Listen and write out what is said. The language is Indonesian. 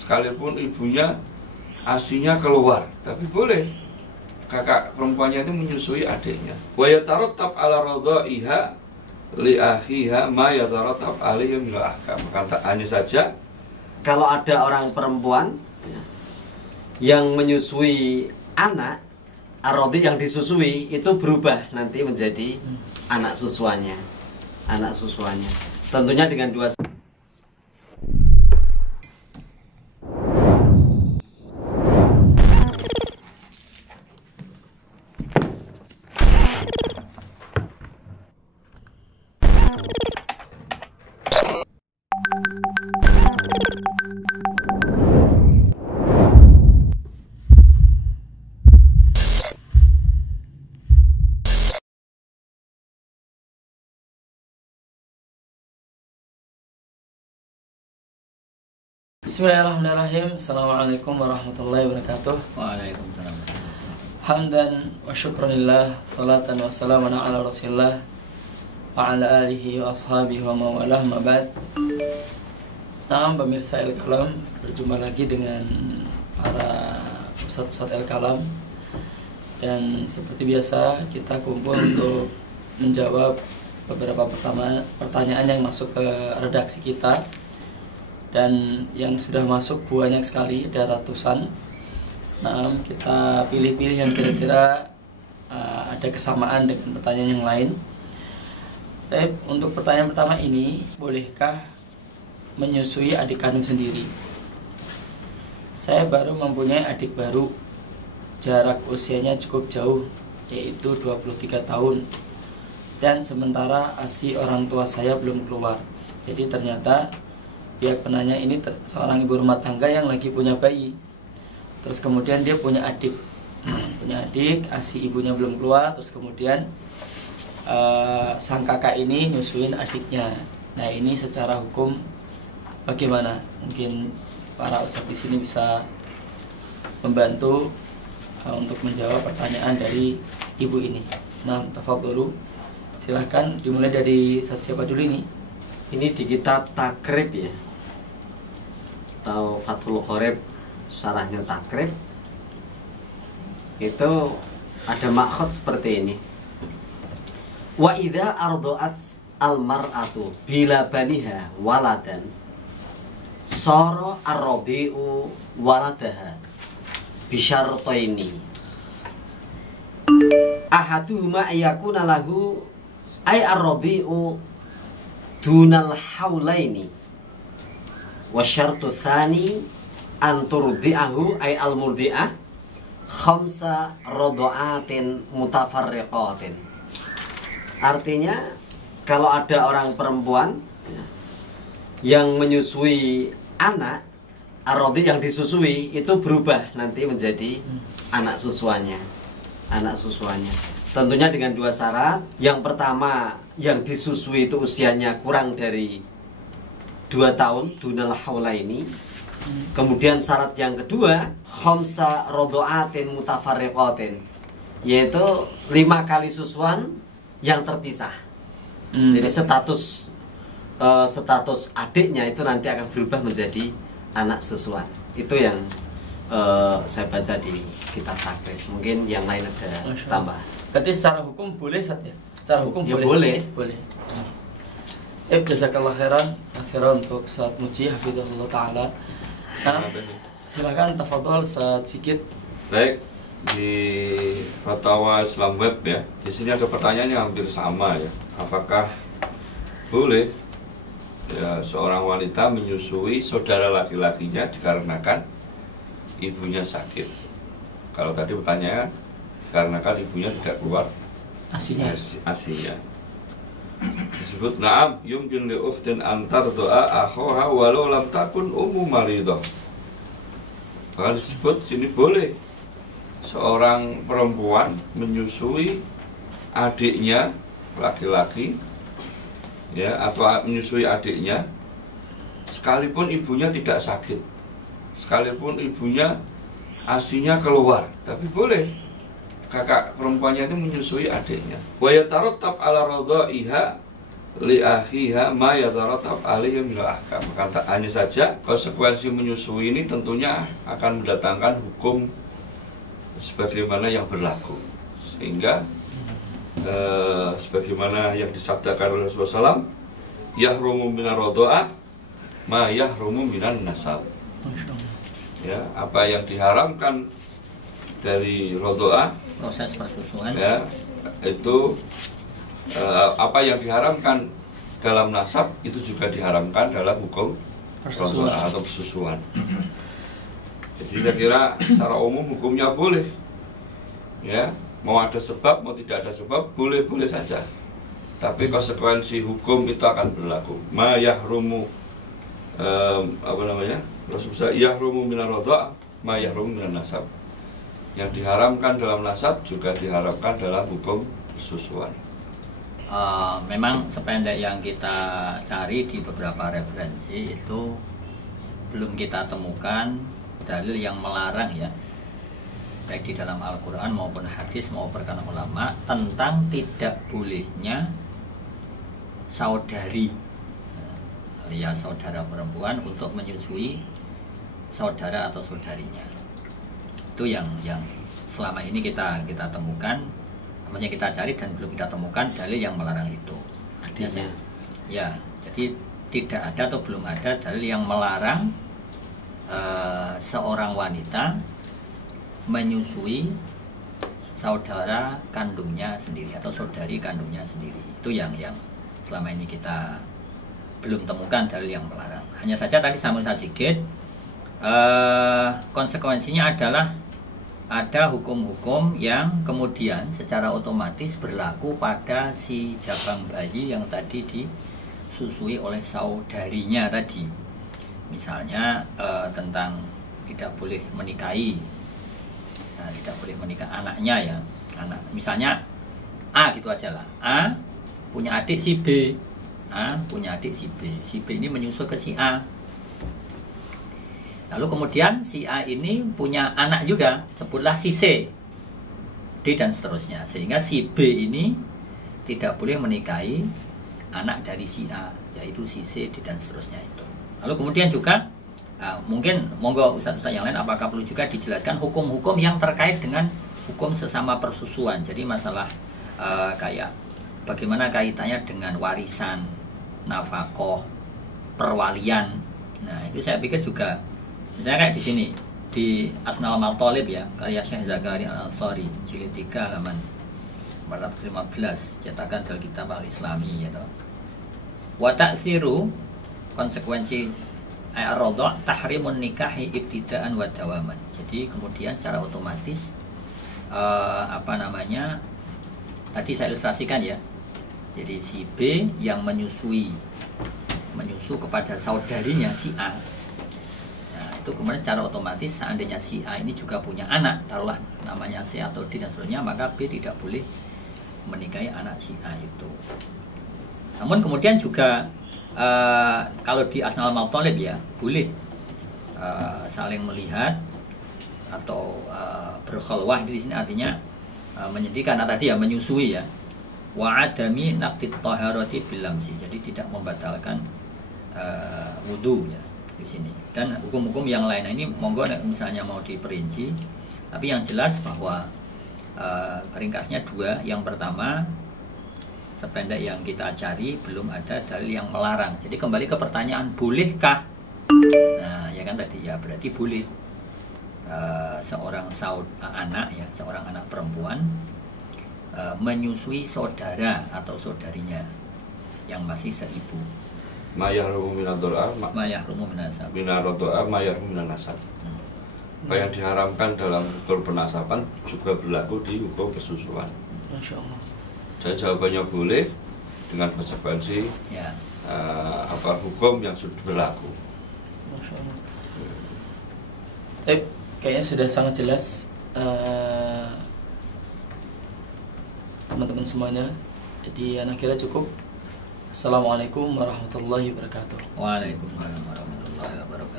sekalipun ibunya ASInya keluar, tapi boleh kakak perempuannya itu menyusui adiknya. Wa yatarattab ala radha'iha li akhiha ma yatarattab alaihi min al-ahkam. Hanya saja kalau ada orang perempuan yang menyusui anak, ar-radhi yang disusui itu berubah nanti menjadi anak susuannya. Anak susuannya. Tentunya dengan dua. Bismillahirrahmanirrahim. Assalamualaikum warahmatullahi wabarakatuh. Waalaikumsalam. Hamdan wa syukranillah, salatan wa salaman ala rasulillah wa ala alihi wa ashabihi wa mawalah ma'bad. Nah, pemirsa El-Kalam, berjumpa lagi dengan para ustadz-ustadz El-Kalam. Dan seperti biasa kita kumpul untuk menjawab beberapa pertanyaan yang masuk ke redaksi kita. Dan yang sudah masuk banyak sekali, ada ratusan. Nah, kita pilih-pilih yang kira-kira ada kesamaan dengan pertanyaan yang lain. Tapi untuk pertanyaan pertama ini, bolehkah menyusui adik kandung sendiri? Saya baru mempunyai adik baru, jarak usianya cukup jauh, yaitu 23 tahun. Dan sementara ASI orang tua saya belum keluar. Jadi ternyata pihak penanya ini seorang ibu rumah tangga yang lagi punya bayi. Terus kemudian dia punya adik, ASI ibunya belum keluar. Terus kemudian sang kakak ini nyusuin adiknya. Nah, ini secara hukum bagaimana? Mungkin para ustadz di sini bisa membantu untuk menjawab pertanyaan dari ibu ini. Nah, tafadholu. Silahkan dimulai dari siapa dulu ini? Ini di kitab Takrib ya, atau Fathul Qorib, syarahnya Takrib. Itu ada makhot seperti ini. Wa idza arda'at al-mar'atu bila baniha waladan sara ar-radi'u waladaha bisyartaini. Ahaduhuma yakuna lahu ay ar-radi'u dunal haulaini wa syartu tsani an turdi'ahu ay al murdi'ah khamsa radha'atin mutafarriqatin. Artinya kalau ada orang perempuan yang menyusui anak, ar-radhi yang disusui itu berubah nanti menjadi anak susuannya. Anak susuannya. Tentunya dengan dua syarat. Yang pertama, yang disusui itu usianya kurang dari 2 tahun, dunal haula ini. Kemudian syarat yang kedua, khamsa radha'atin mutafarriqatin, yaitu 5 kali susuan yang terpisah. Jadi status adiknya itu nanti akan berubah menjadi anak susuan. Itu yang saya baca di kitab Takrib. Mungkin yang lain ada tambahan. Berarti secara hukum boleh, Sat ya? Secara hukum ya boleh. Boleh. Jazakallah khairan untuk Ustaz Muji hafizahullah taala. Nah, silakan tafadhol sedikit. baik di Fatwa Islam Web ya. Di sini ada pertanyaan yang hampir sama ya. Apakah boleh ya seorang wanita menyusui saudara laki-lakinya dikarenakan ibunya sakit? Kalau tadi pertanyaan karena kan ibunya tidak keluar ASInya. Disebut na'am yumkin li ukhtin antar doa akhoha walau lam takun ummu maridah. Bahkan disebut sini boleh seorang perempuan menyusui adiknya laki-laki ya, atau menyusui adiknya sekalipun ibunya tidak sakit, sekalipun ibunya ASInya keluar, tapi boleh kakak perempuannya itu menyusui adiknya. Wa yatarattab ala radha'iha li akhiha ma yataratab alaihi min ahkam. Hanya saja konsekuensi menyusui ini tentunya akan mendatangkan hukum sebagaimana yang berlaku, sehingga sebagaimana yang disabdakan oleh Rasulullah SAW, yahrumu minar rodo'ah ma yahrumu minan nasab. Ya, apa yang diharamkan dari rodo'ah, proses persusuan, ya, itu apa yang diharamkan dalam nasab itu juga diharamkan dalam hukum rodo'ah atau persusuan. Jadi saya kira secara umum hukumnya boleh, ya, mau ada sebab mau tidak ada sebab boleh-boleh saja. Tapi konsekuensi hukum itu akan berlaku. Ma yahrumu Rasulullah yahrumu minar rodo'ah ma yahrumu minan nasab. Yang diharamkan dalam nasab juga diharamkan dalam hukum persusuan. Memang sependek yang kita cari di beberapa referensi itu belum kita temukan dalil yang melarang, ya, baik di dalam Al-Quran maupun hadis maupun perkataan ulama, tentang tidak bolehnya saudari, ya, saudara perempuan untuk menyusui saudara atau saudarinya. Itu yang selama ini kita temukan, namanya kita cari dan belum kita temukan dalil yang melarang itu. Artinya, ya, jadi tidak ada atau belum ada dalil yang melarang seorang wanita menyusui saudara kandungnya sendiri atau saudari kandungnya sendiri. Itu yang selama ini kita belum temukan dalil yang melarang. Hanya saja tadi saya sedikit, konsekuensinya adalah ada hukum-hukum yang kemudian secara otomatis berlaku pada si jabang bayi yang tadi disusui oleh saudarinya tadi. Misalnya tentang tidak boleh menikahi, tidak boleh menikah anaknya, ya, anak. Misalnya A gitu aja lah, A punya adik si B, A punya adik si B ini menyusul ke si A. Lalu kemudian si A ini punya anak juga, sebutlah si C, D dan seterusnya. Sehingga si B ini tidak boleh menikahi anak dari si A, yaitu si C, D dan seterusnya itu. Lalu kemudian juga mungkin monggo ustaz-ustaz yang lain apakah perlu juga dijelaskan hukum-hukum yang terkait dengan hukum sesama persusuan. Jadi masalah kayak bagaimana kaitannya dengan warisan, nafkah, perwalian. Nah, itu saya pikir juga misalnya kayak di sini di Asnal Matalib, ya, karya Syekh Zakaria Al-Ansari, jilid 3 halaman 415, cetakan dari kitab Al-Islami, ya, toh. Wa ta'tsiru, konsekuensi ar-radha' tahrimun nikahi ibtidaan wa dawaman. Jadi kemudian secara otomatis tadi saya ilustrasikan, ya. Jadi si B yang menyusu kepada saudarinya si A. Nah, itu kemudian secara otomatis seandainya si A ini juga punya anak, taruhlah namanya C atau D dan seterusnya, maka B tidak boleh menikahi anak si A itu. Namun kemudian juga kalau di Asnal Matalib, ya, boleh saling melihat atau berkhalwah. Di sini artinya menyedihkan, tadi, ya, menyusui, ya, wa adami naqtit taharati bil lamsi, jadi tidak membatalkan wudu, ya, di sini. Dan hukum-hukum yang lain, nah, ini monggo misalnya mau diperinci, tapi yang jelas bahwa ringkasnya dua. Yang pertama, sependek yang kita cari belum ada dalil yang melarang. Jadi kembali ke pertanyaan, bolehkah? Nah, ya kan tadi, ya, berarti boleh seorang anak, ya, seorang anak perempuan menyusui saudara atau saudarinya yang masih seibu. Ma yahrumu minar rodo'ah Ma yahrumu minan nasab. minar rodo'ah ma yahrumu minan nasab. Apa yang diharamkan dalam hukum penasaban juga berlaku di hukum persusuan. Masya Allah. Jadi jawabannya boleh dengan konsekuensi, Ya. Hukum yang sudah berlaku. Masya Allah. Kayaknya sudah sangat jelas teman-teman semuanya. Jadi anak kira cukup. Assalamualaikum warahmatullahi wabarakatuh. Waalaikumsalam warahmatullahi wabarakatuh.